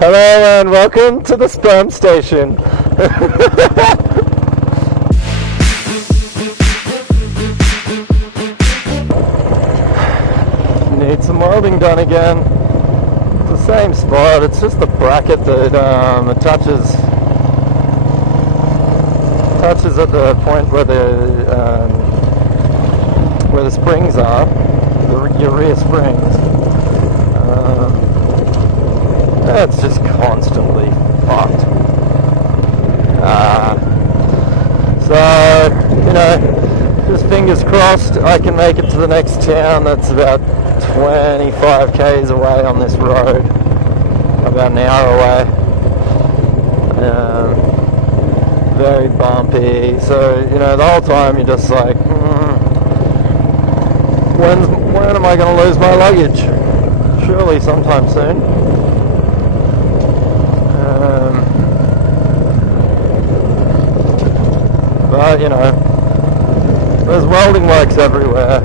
Hello and welcome to the sperm station. Need some welding done again. It's the same spot, it's just the bracket that it touches at the point where the springs are, your rear springs. It's just constantly fucked. So, just fingers crossed I can make it to the next town. That's about 25 k's away on this road, about an hour away. Very bumpy, so the whole time you're just like, when am I going to lose my luggage? Surely sometime soon. But there's welding works everywhere.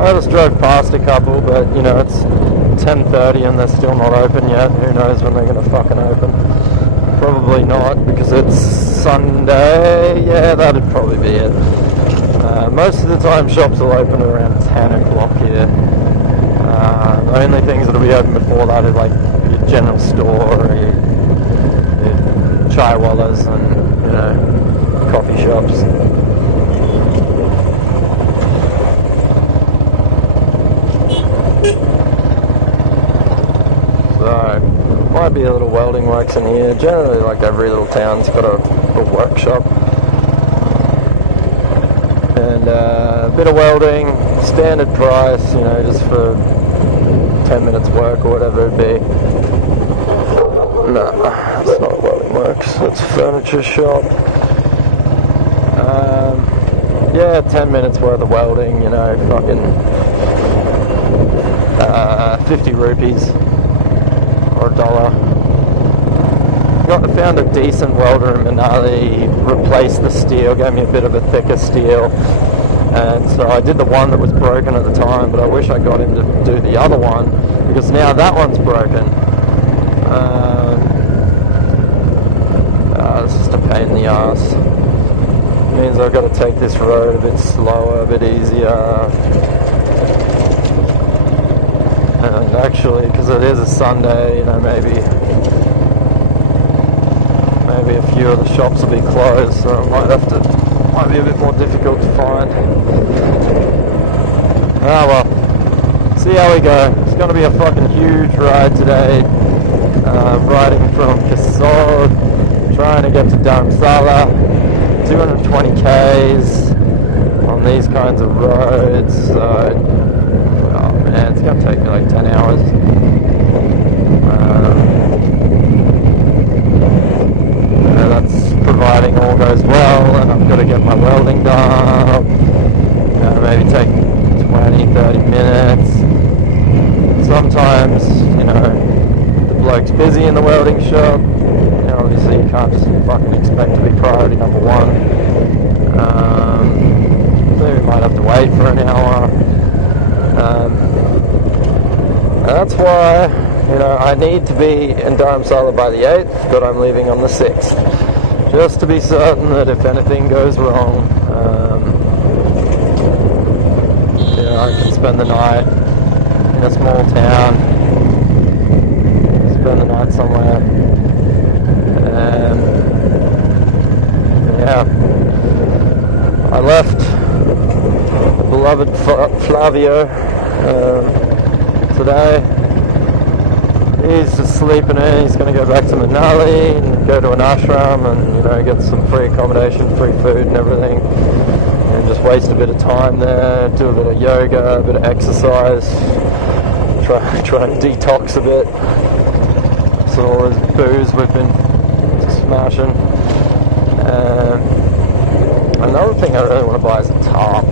I just drove past a couple, but it's 10:30 and they're still not open yet. Who knows when they're going to fucking open? Probably not, because it's Sunday. Yeah, that'd probably be it. Most of the time shops will open around 10 o'clock here. The only things that'll be open before that are like your general store, your chai wallas and coffee shops. So, might be a little welding works in here. Generally, like every little town's got a workshop. And a bit of welding, standard price, just for 10 minutes work or whatever it'd be. No, that's not welding works, that's a furniture shop. Yeah, 10 minutes worth of welding, fucking 50 rupees or $1. Found a decent welder in Manali. He replaced the steel, gave me a bit of a thicker steel, and so I did the one that was broken at the time, but I wish I got him to do the other one, because now that one's broken. It's just a pain in the ass. It means I've got to take this road a bit slower, a bit easier. And actually, because it is a Sunday, maybe a few of the shops will be closed, so it might be a bit more difficult to find. Ah well, see how we go. It's going to be a fucking huge ride today. Riding from Kasol, trying to get to Dharamshala, 220 k's on these kinds of roads. So, oh man, it's going to take me like 10 hours. That's providing all goes well, and I've got to get my welding done. Maybe take 20-30 minutes. Sometimes, the bloke's busy in the welding shop. Obviously you can't just fucking expect to be priority number one. So we might have to wait for an hour. That's why I need to be in Dharamshala by the 8th, but I'm leaving on the 6th. Just to be certain that if anything goes wrong, I can spend the night in a small town, spend the night somewhere. I left the beloved Flavio today. He's just sleeping in. He's going to go back to Manali and go to an ashram and get some free accommodation, free food and everything, and just waste a bit of time there, do a bit of yoga, a bit of exercise, try and detox a bit. So all this booze we've been smashing. Another thing I really want to buy is a tarp.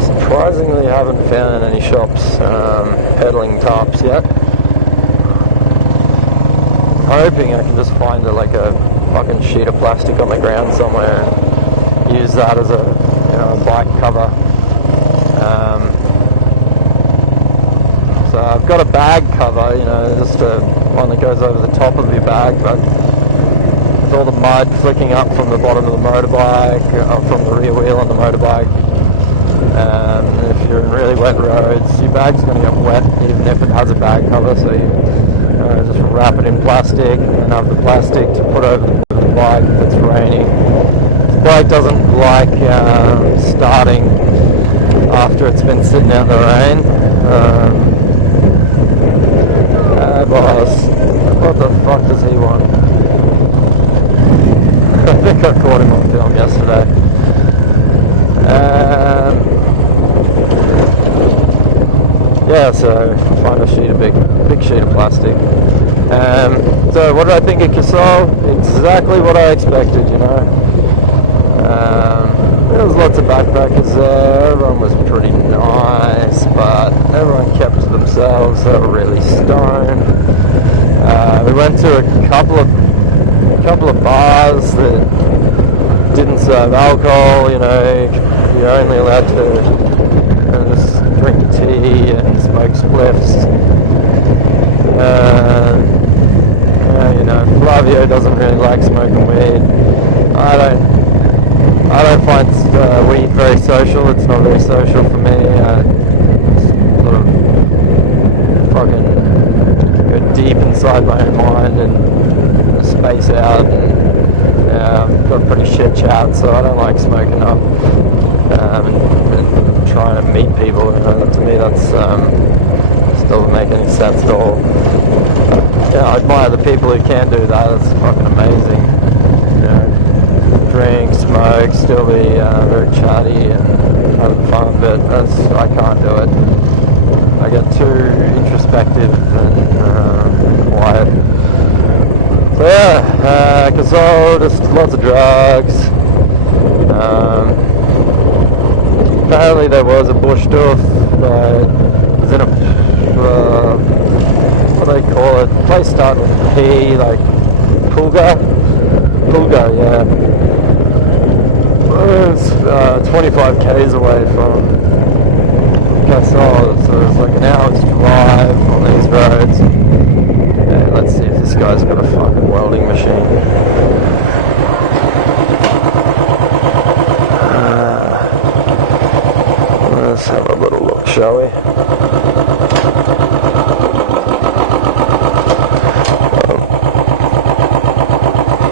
Surprisingly, I haven't found any shops peddling tarps yet. Hoping I can just find a fucking sheet of plastic on the ground somewhere and use that as a bike cover. So I've I've got a bag cover, you know, just one that goes over the top of your bag, but with all the mud flicking up from the bottom of the motorbike, from the rear wheel on the motorbike, if you're in really wet roads, your bag's going to get wet even if it has a bag cover, so you just wrap it in plastic and have the plastic to put over the bike if it's raining. The bike doesn't like starting after it's been sitting out in the rain. Boss, what the fuck does he want? I think I caught him on film yesterday. Yeah, so find a big sheet of plastic. So what did I think of Kasol? Exactly what I expected, you know. There was lots of backpackers there. Everyone was pretty nice, but everyone kept to themselves. They were really stoned. We went to a couple of bars that didn't serve alcohol. You know, you're only allowed to just drink tea and smoke spliffs. You know, Flavio doesn't really like smoking weed. I don't find weed very social. It's not very social for me. I sort of fucking go deep inside my own mind and space out. And I've got a pretty shit chat, so I don't like smoking up and trying to meet people. To me, that's doesn't make any sense at all. Yeah, I admire the people who can do that. It's fucking amazing. You know, drink, smoke, still be very chatty and having fun, but I can't do it. I get too introspective and quiet. So yeah, Kasol, just lots of drugs. Apparently there was a bush doof, but it was in a what do they call it? Place starting with P, like Pulga, yeah. It's 25 k's away from Kasol, so it's like an hour's drive on these roads. Yeah, let's see if this guy's got a fucking welding machine. Let's have a little look, shall we?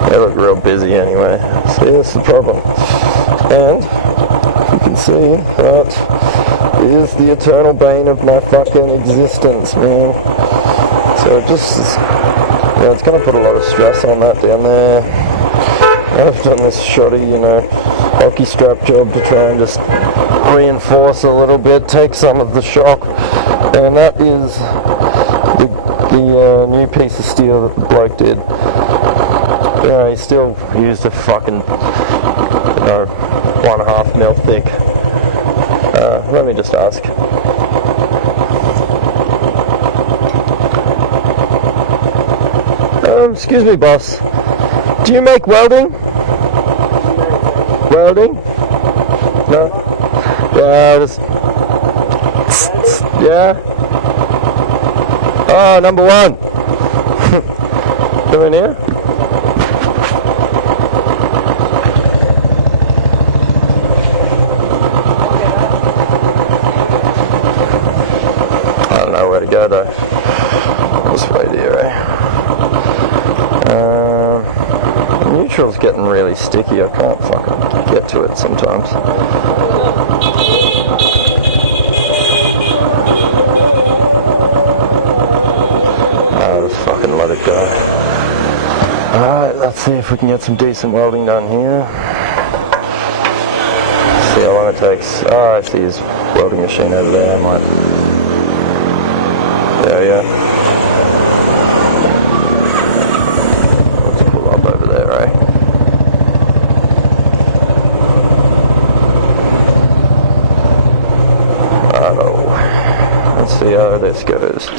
They look real busy anyway. See, that's the problem. And you can see that is the eternal bane of my fucking existence, man. So it's going to put a lot of stress on that down there. I've done this shoddy, you know, hockey strap job to try and just reinforce a little bit, take some of the shock, and that is the new piece of steel that the bloke did. Yeah, he still used a fucking, 1.5 mil thick. Let me just ask. Excuse me, boss. Do you make welding? Welding? No? Yeah, just... Yeah? Oh, number one. Come in here. I don't know where to go though. This way there, eh? Neutral's getting really sticky. I can't fucking get to it sometimes. I'll just fucking let it go. Alright, let's see if we can get some decent welding done here. See how long it takes. Oh, I see his welding machine over there. I might... There we go. Let's pull up over there, eh? Righto. Let's see how this goes.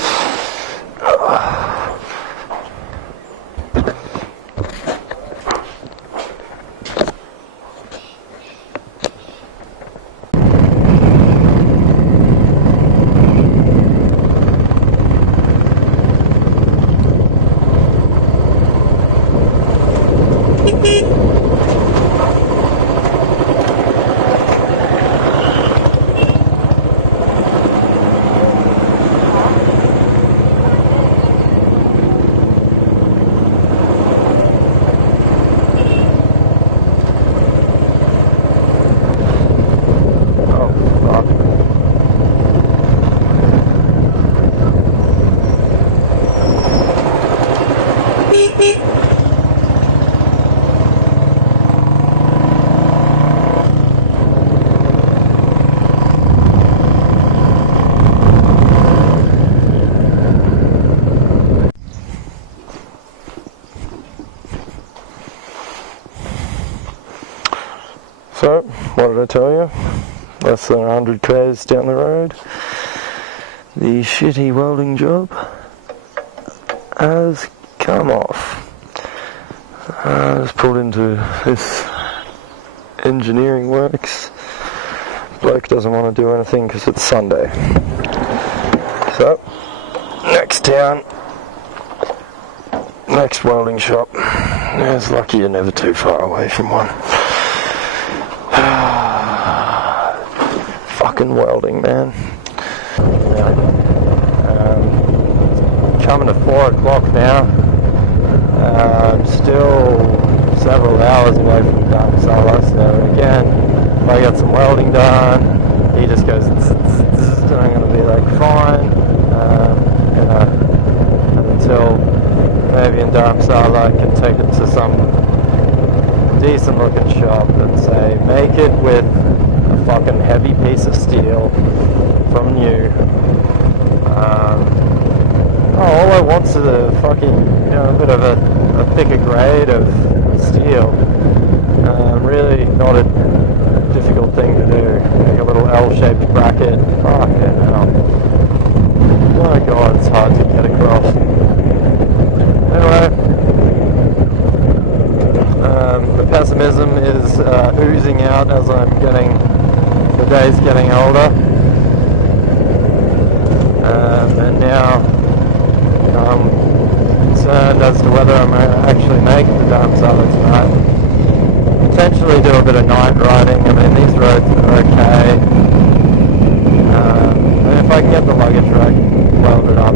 So, what did I tell you? Less than 100 k's down the road. The shitty welding job has come off. I was pulled into this engineering works. Bloke doesn't want to do anything because it's Sunday. So, next town, next welding shop. It's lucky you're never too far away from one. Fucking welding, man. Coming to 4 o'clock now. I'm still several hours away from Dharamshala, so again, if I get some welding done, he just goes, and I'm going to be like, fine, until maybe in Dharamshala I can take it to some decent looking shop and say, make it with a fucking heavy piece of steel from new. All I want is a fucking, a bit of a thicker grade of steel. Really not a difficult thing to do. Make a little L-shaped bracket. Fucking hell. My god, it's hard to get across. Anyway, the pessimism is oozing out as the day's getting older. And now I'm concerned as to whether I'm actually making the Dharamshala tonight. Potentially do a bit of night riding. I mean, these roads are okay. And if I can get the luggage rack welded up,